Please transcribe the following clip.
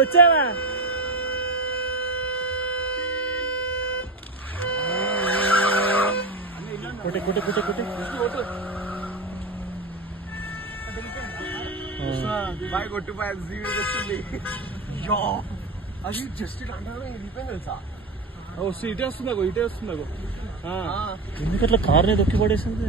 వచ్చావా? కుట్టి కుట్టి కుట్టి కుట్టి బాయ్ కొట్టు బాయ్ వస్తుంది. అది జస్ట్ వెళ్ళిపోయింది తెలుసా? ఇటే వస్తుందా, ఇటే వస్తుందా? ఎందుకట్లా కార్ని దొక్కి పడేసింది?